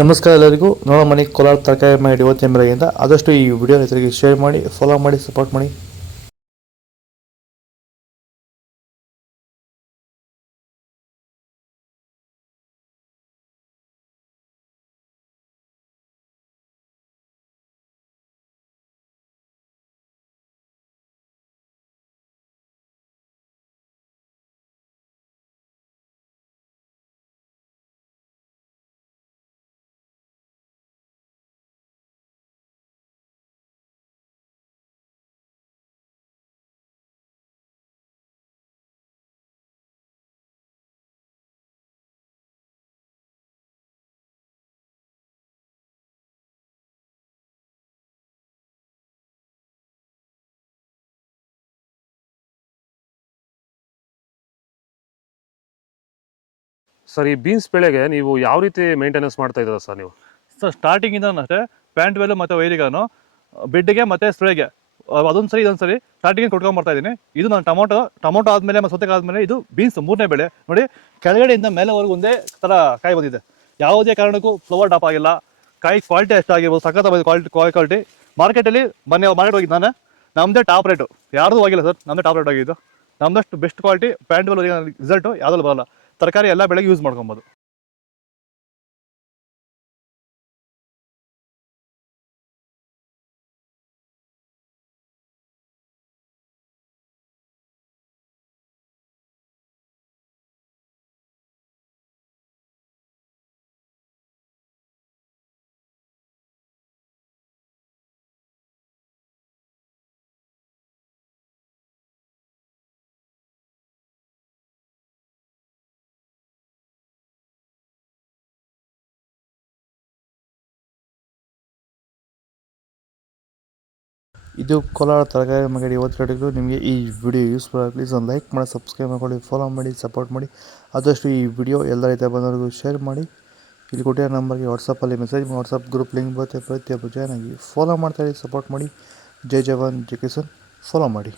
ನಮಸ್ಕಾರ ಎಲ್ಲರಿಗೂ. ನೋಡೋ ಮನೆ ಕೋಲಾರ ತರಕಾರಿ ಮಾಡಿ ಇವತ್ತಿನ ಬೆಳಗ್ಗೆಯಿಂದ ಆದಷ್ಟು ಈ ವಿಡಿಯೋ ರೈತರಿಗೆ ಶೇರ್ ಮಾಡಿ, ಫಾಲೋ ಮಾಡಿ, ಸಪೋರ್ಟ್ ಮಾಡಿ. ಸರ್, ಈ ಬೀನ್ಸ್ ಬೆಳೆಗೆ ನೀವು ಯಾವ ರೀತಿ ಮೇಂಟೆನೆನ್ಸ್ ಮಾಡ್ತಾ ಇದ್ದೀರಾ ಸರ್ ನೀವು? ಸರ್ ಸ್ಟಾರ್ಟಿಂಗಿಂದ ಅಷ್ಟೇ ಪ್ಯಾಂಟ್ ವೆಲ್ ಮತ್ತು ವೈರಿಗಾನು ಬೆಡ್ಗೆ ಮತ್ತು ಸ್ಪ್ರೇಗೆ ಅದೊಂದು ಸರಿ ಇದೊಂದು ಸರಿ ಸ್ಟಾರ್ಟಿಂಗ್ ಕೊಟ್ಕೊಂಡ್ಬರ್ತಾ ಇದ್ದೀನಿ. ಇದು ನಾನು ಟೊಮೊಟೊ ಆದಮೇಲೆ ಮತ್ತು ಸೌತೆಕಾಯಿ ಆದಮೇಲೆ ಇದು ಬೀನ್ಸ್ ಮೂರನೇ ಬೆಳೆ. ನೋಡಿ, ಕೆಳಗಡೆಯಿಂದ ಮೇಲೆವರೆಗೂ ಒಂದೇ ಥರ ಕಾಯಿ ಬಂದಿದೆ. ಯಾವುದೇ ಕಾರಣಕ್ಕೂ ಫ್ಲವರ್ ಟಾಪ್ ಆಗಿಲ್ಲ. ಕಾಯಿ ಕ್ವಾಲಿಟಿ ಎಷ್ಟಾಗಿರ್ಬೋದು, ಸಖತ್ ಕ್ವಾಲಿಟಿ. ಮಾರ್ಕೆಟಲ್ಲಿ ಮಾರ್ಕೆಟ್ ಹೋಗಿದ್ದು ನಾನು, ನಮ್ಮದೇ ಟಾಪ್ ರೇಟು, ಯಾರ್ದು ಆಗಿಲ್ಲ ಸರ್, ನಮ್ಮದೇ ಟಾಪ್ ರೇಟ್ ಆಗಿದ್ದು. ನಮ್ಮದಷ್ಟು ಬೆಸ್ಟ್ ಕ್ವಾಲಿಟಿ ಪ್ಯಾಂಟ್ ವೆಲ್ ರಿಸಲ್ಟು ಯಾವುದಲ್ಲೂ ಬರಲ್ಲ. ತರಕಾರಿ ಎಲ್ಲ ಬೆಳೆಗೆ ಯೂಸ್ ಮಾಡ್ಕೊಬೋದು. ಇದು ಕೋಲಾರ ತರಕಾರಿ ಮಾಡಿ ಇವತ್ತು ನಿಮಗೆ ಈ ವಿಡಿಯೋ ಯೂಸ್ಫುಲ್ ಆಗಿ ಪ್ಲೀಸ್ ಒಂದು ಲೈಕ್ ಮಾಡಿ, ಸಬ್ಸ್ಕ್ರೈಬ್ ಮಾಡ್ಕೊಳ್ಳಿ, ಫಾಲೋ ಮಾಡಿ, ಸಪೋರ್ಟ್ ಮಾಡಿ. ಆದಷ್ಟು ಈ ವಿಡಿಯೋ ಎಲ್ಲ ರೈತ ಬಂದವರಿಗೂ ಶೇರ್ ಮಾಡಿ. ಇಲ್ಲಿ ಕೊಟ್ಟಿರೋ ನಂಬರ್ಗೆ ವಾಟ್ಸಪ್ಪಲ್ಲಿ ಮೆಸೇಜ್ ಮಾಡಿ, ವಾಟ್ಸಪ್ ಗ್ರೂಪ್ ಲಿಂಕ್ ಬರುತ್ತೆ, ಪ್ರತಿಯೊಬ್ಬರು ಜಾಯ್ನ್ ಆಗಿ ಫಾಲೋ ಮಾಡ್ತಾಯಿರಿ, ಸಪೋರ್ಟ್ ಮಾಡಿ. ಜೈ ಜವಾನ್ ಜೈ ಕಿಸಾನ್, ಫಾಲೋ ಮಾಡಿ.